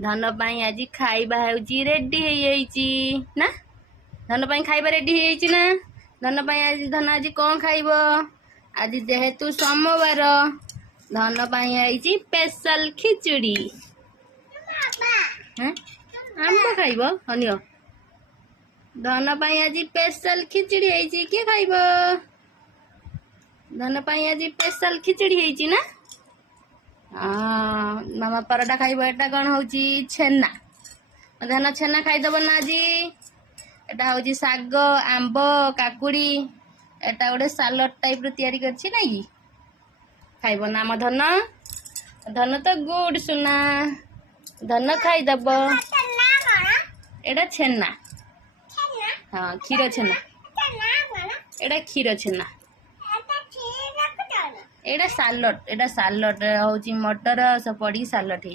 धन पाई आज खाइबा होउची रेडी हो जाइची ना। धन पाई खाइबा रेडी हो जाइची ना। धन पाई आज धन आज कौन खाइबो। आज जेहेतु सोमवार धन पाई आइची स्पेशल खिचड़ी। हैं आंबा खाइबो हनियो। धन पाई आज स्पेशल खिचड़ी आइची के खाइबो। धन पाई आज स्पेशल खिचड़ी आइची ना। मामा परोटा खाइबो। एटा कौन होची छेना। धन छेना खाइदब ना आज। एटा होची साग आंब काकुड़ी एटा गोटे सालड टाइप रो तैयारी करछि ना कि खाइबो ना म धन। धन तो गुड सुना। धन खाइदब। एटा छेना हाँ क्षीर छेना। एटा क्षीर छेना। एटा सालड होची मटर सब पड़ी सालड।